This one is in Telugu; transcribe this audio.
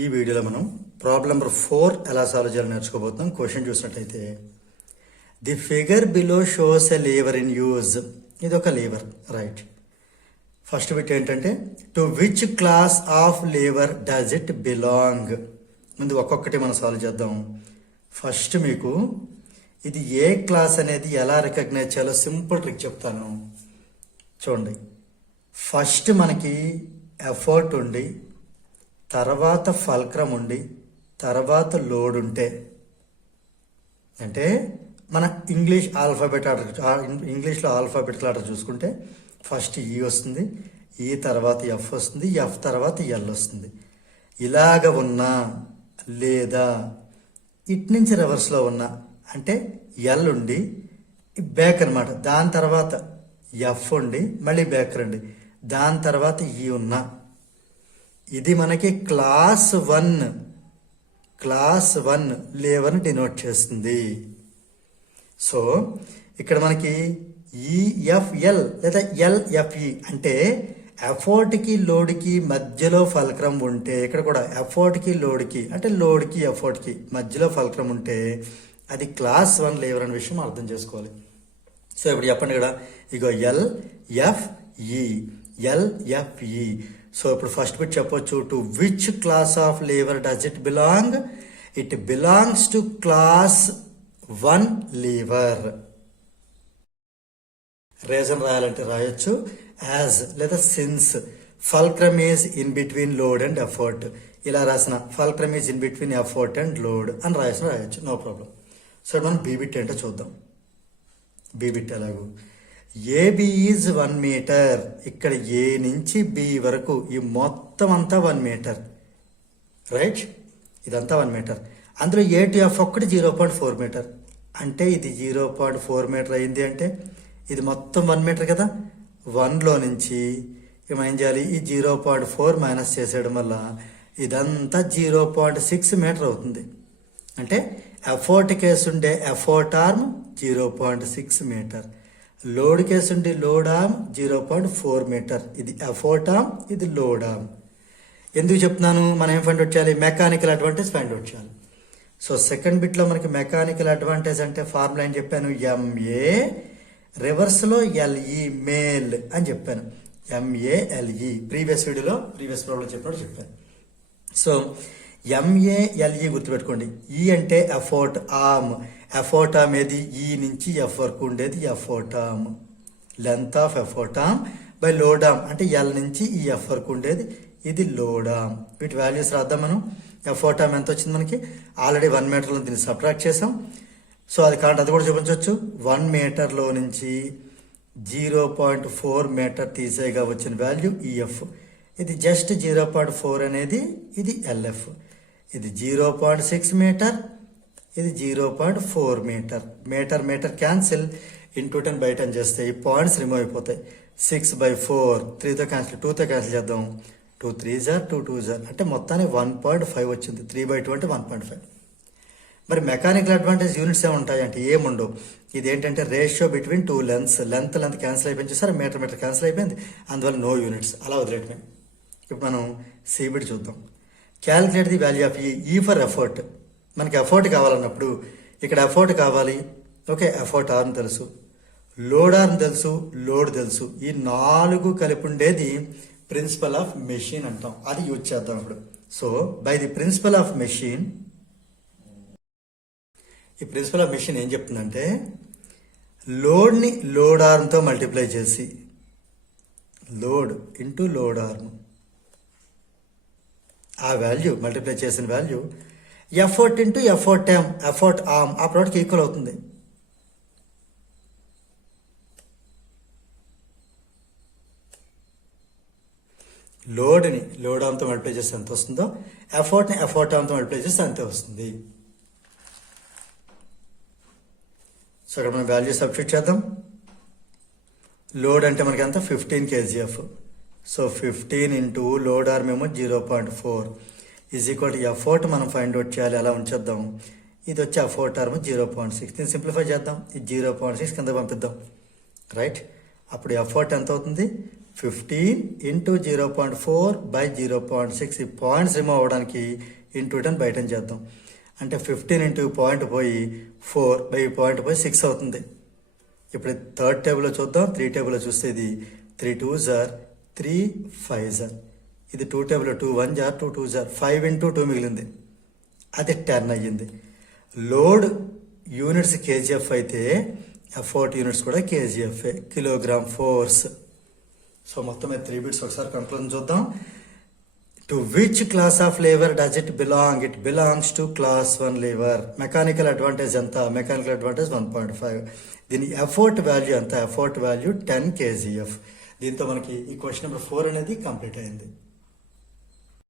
ఈ వీడియోలో మనం ప్రాబ్లం నెంబర్ 4 ఎలా సాల్వ్ చేయాలో నేర్చుకోబోతున్నాం. క్వశ్చన్ చూసినట్టయితే the figure below shows a Lever in use. ఇది ఒక లీవర్, రైట్. ఫస్ట్ బిట్ ఏంటంటే to which class of Lever does it belong. ముందు ఒక్కొక్కటి మనం సాల్వ్ చేద్దాం. ఫస్ట్ మీకు ఇది ఏ క్లాస్ అనేది ఎలా రికగ్నైజ్ చేయాలో సింపుల్ ట్రిక్ చెప్తాను చూడండి. ఫస్ట్ మనకి ఎఫర్ట్ ఉండి, తర్వాత ఫల్క్రమ్ ఉండి, తర్వాత లోడ్ ఉంటే, అంటే మన ఇంగ్లీష్ ఆల్ఫాబెట్ ఆర్డర్, ఇంగ్లీష్లో ఆల్ఫాబెటికల్ ఆర్డర్ చూసుకుంటే ఫస్ట్ ఈ వస్తుంది, ఈ తర్వాత ఎఫ్ వస్తుంది, ఎఫ్ తర్వాత ఎల్ వస్తుంది. ఇలాగ ఉన్నా లేదా ఇటు నుంచి రివర్స్లో ఉన్నా అంటే ఎల్ ఉండి బ్యాక్ అనమాట, దాని తర్వాత ఎఫ్ ఉండి మళ్ళీ బ్యాక్ రండి, దాని తర్వాత ఈ ఉన్నా, ఇది మనకి క్లాస్ 1 లేవర్ని డినోట్ చేస్తుంది. సో ఇక్కడ మనకి ఈఎఫ్ఎల్ లేదా ఎల్ఎఫ్ఈ అంటే ఎఫర్ట్కి లోడ్కి మధ్యలో ఫల్క్రమ్ ఉంటే, ఇక్కడ కూడా ఎఫర్ట్కి లోడ్కి అంటే లోడ్కి ఎఫర్ట్కి మధ్యలో ఫల్క్రమ్ ఉంటే అది క్లాస్ 1 లేవర్ అనే విషయం అర్థం చేసుకోవాలి. సో ఇప్పుడు చెప్పండి ఇక్కడ, ఇగో ఎల్ఎఫ్ఈ. సో ఇప్పుడు ఫస్ట్ బిట్ చెప్పొచ్చు, to which class of lever does it belong. It belongs to class 1 lever. Reason రాయాలంటే రాయొచ్చు యాజ్ లేదా since fulcrum is in between load and effort. ఇలా రాసిన fulcrum is in between effort and load అని రాయొచ్చు, నో ప్రాబ్లం. సో మనం బీబిట్ ఏంటో చూద్దాం. బీబిట్ ఎలాగూ, ఏబి ఈజ్ 1 మీటర్. ఇక్కడ ఏ నుంచి బి వరకు ఈ మొత్తం అంతా 1 మీటర్, రైట్. ఇదంతా 1 మీటర్. అందులో ఏ టు ఎఫ్ ఒక్కటి 0.4 మీటర్. అంటే ఇది 0.4 మీటర్ అయింది అంటే ఇది మొత్తం 1 మీటర్ కదా. 1లో నుంచి మనం ఏం చేయాలి, ఈ 0.4 మైనస్ చేసేయడం వల్ల ఇదంతా 0.6 మీటర్ అవుతుంది. అంటే ఎఫర్ట్ కేసు ఉండే ఎఫర్ట్ ఆర్మ్ 0.6 మీటర్, లోడ్ కేసు ఉండే లోడ్ ఆర్మ్ 0.4 మీటర్. ఇది ఎఫర్ట్ ఆర్మ్, ఇది లోడ్ ఆర్మ్. ఎందుకు చెప్తున్నాను, మనం ఏం ఫైండ్ అవుట్ చేయాలి, మెకానికల్ అడ్వాంటేజ్ ఫైండ్ అవుట్ చేయాలి. సో సెకండ్ బిట్లో మనకి మెకానికల్ అడ్వాంటేజ్ అంటే ఫార్ములా ఏం చెప్పాను, ఎంఏ రివర్స్లో ఎల్ఈ మేల్ అని చెప్పాను. ఎంఏఎల్ఈ ప్రీవియస్ వీడియోలో ప్రీవియస్ ప్రాబ్లం చెప్పినప్పుడు చెప్పాను. సో ఎంఏఎల్ఈ గుర్తుపెట్టుకోండి. ఈ అంటే ఎఫర్ట్ ఆర్మ్. ఎఫర్ట్ ఆర్మ్ ఏది, ఈ నుంచి ఎఫ్ వరకు ఉండేది effort arm. Length of effort arm by load arm అంటే ఎల్ నుంచి ఈ ఎఫ్ వరకు ఉండేది ఇది లోడ్ ఆర్మ్. వీటి వాల్యూస్ రాద్దాం మనం. ఎఫర్ట్ ఆర్మ్ ఎంత వచ్చింది మనకి, ఆల్రెడీ 1 మీటర్లో దీన్ని సబ్ట్రాక్ట్ చేసాం. సో అది కాబట్టి అది కూడా చూపించవచ్చు. 1 మీటర్లో నుంచి 0.4 మీటర్ తీసేగా వచ్చిన వాల్యూ ఈఎఫ్. ఇది జస్ట్ 0.4 అనేది ఇది ఎల్ఎఫ్. ఇది 0.6 మీటర్, ఇది 0.4 metre. Metre cancel, into 10 by 10 చేస్తే ఈ పాయింట్స్ రిమూవ్ అయిపోతాయి. 6/4 3తో క్యాన్సిల్, 2తో క్యాన్సిల్ చేద్దాం. 2 3s 2 2s అంటే మొత్తానికి 1.5 వచ్చింది. 3/2 అంటే 1.5. మరి మెకానికల్ అడ్వాంటేజ్ యూనిట్స్ ఏముంటాయి అంటే ఏముండవు. ఇది ఏంటంటే రేషియో బిట్వీన్ 2 లెంత్ క్యాన్సిల్ అయిపోయింది సార్, మీటర్ క్యాన్సిల్ అయిపోయింది, అందువల్ల నో యూనిట్స్, అలా వదిలేయటమే. ఇప్పుడు మనం సిబిట్ చూద్దాం. క్యాలిక్యులేట్ ది వాల్యూ ఆఫ్ ఈ ఫర్ ఎఫర్ట్. మనకి ఎఫర్ట్ కావాలన్నప్పుడు ఇక్కడ ఎఫర్ట్ కావాలి, ఓకే. ఎఫర్ట్ ఆర్ని తెలుసు, లోడ్ ఆర్ని తెలుసు, లోడ్ తెలుసు. ఈ 4 కలిపి ఉండేది ప్రిన్సిపల్ ఆఫ్ మెషిన్ అంటాం. అది యూజ్ చేద్దాం ఇప్పుడు. So by the principle of machine, ఈ ప్రిన్సిపల్ ఆఫ్ మెషిన్ ఏం చెప్తుందంటే లోడ్ని లోడ్ ఆర్మ్తో మల్టిప్లై చేసి, లోడ్ ఇంటూ లోడ్ ఆర్మ్, ఆ వాల్యూ మల్టిప్లై చేసిన value effort into effort arm ఆ ప్రోడక్ట్కి ఈక్వల్ అవుతుంది. లోడ్ని లోడ్ ఆర్మ్తో మల్టిప్లై చేస్తే ఎంత వస్తుందో, ఎఫర్ట్ని ఎఫర్ట్ ఆర్మ్తో మల్టిప్లై చేస్తే అంతే వస్తుంది. సో ఇక్కడ మనం వాల్యూ సబ్స్టిట్యూట్ చేద్దాం. లోడ్ అంటే మనకి ఎంత 15 kgf. So 15 into load arm ఏమో 0.4 ఈజ్ ఈక్వల్ టు ఎఫర్ట్ మనం ఫైండ్ అవుట్ చేయాలి, అలా ఉంచేద్దాం. ఇది వచ్చి ఎఫర్ట్ ఆర్మ్ 0.6. దీన్ని సింప్లిఫై చేద్దాం, ఇది 0.6 కింద పంపిద్దాం, రైట్. అప్పుడు ఎఫర్ట్ ఎంత అవుతుంది, 15 ఇంటూ 0.4 బై 0.6. ఈ పాయింట్స్ రిమూవ్ అవ్వడానికి ఇంటూ 10 బై 10 చేద్దాం. అంటే 15 ఇంటూ పాయింట్ పోయి 4 బై పాయింట్ పోయి 6 అవుతుంది. ఇప్పుడు థర్డ్ టేబుల్లో చూద్దాం. 3 టేబుల్లో చూస్తే ఇది 3 2s are 3 5s are. ఇది 2 టేబుల్లో 2 1s are 2 2s are. 5 into 2 మిగిలింది, అది 10 అయ్యింది. లోడ్ యూనిట్స్ కేజీఎఫ్ అయితే ఎఫర్ట్ యూనిట్స్ కూడా కేజీఎఫ్, కిలోగ్రామ్ ఫోర్స్. సో మొత్తం 3 బిట్స్ ఒకసారి కంక్లూజన్ చూద్దాం. To which class of labour does it belong? It belongs to class 1 labour. Mechanical advantage ఎంత? Mechanical advantage 1.5. దీని ఎఫర్ట్ వాల్యూ ఎంత? Effort value 10 kgf. దీంతో మనకి ఈ క్వశ్చన్ నెంబర్ 4 అనేది కంప్లీట్ అయింది.